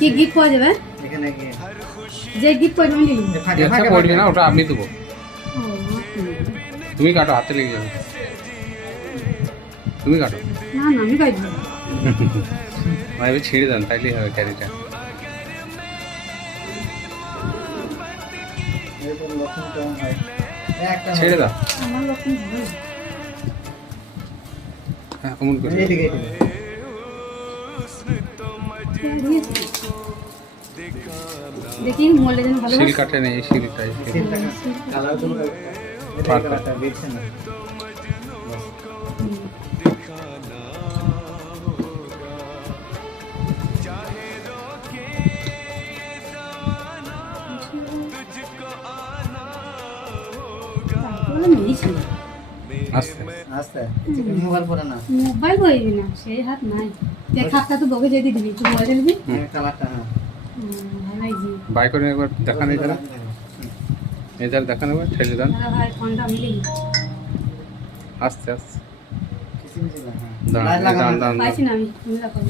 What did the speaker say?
কি গিফট পাওয়া যাবে যে গিফট পাওয়া যাবে পড়বে না, ওটা আপনি দেবো। তুমি কাটো, হাতে লেগে যাবে। তুমি কাটো না না আমি কাটবো ভাই ছিঁড়ে দেন, তাইলেই হবে ক্যারিটা। ছেড়ে দাও। আমার লক্ষণ ভালো। হ্যাঁ অমন করে দেখি মোলে যেন ভালো শিল কাটে নেই, শিলটাই মোবাইল হইবি না, সেই হাত নাই। দেখ হাতটা তো বগে যেতে দিবি, তুই মোবাইল দিবি বাই করে একবার দেখান, এধারে এধারে দেখান, একবার ঠেলে দেন। ভাই ফোনটা মিলি আস্তে আস্তে দাঁড়ান দাঁড়ান দাঁড়ান। পাইছি না আমি, তুমি রাখো।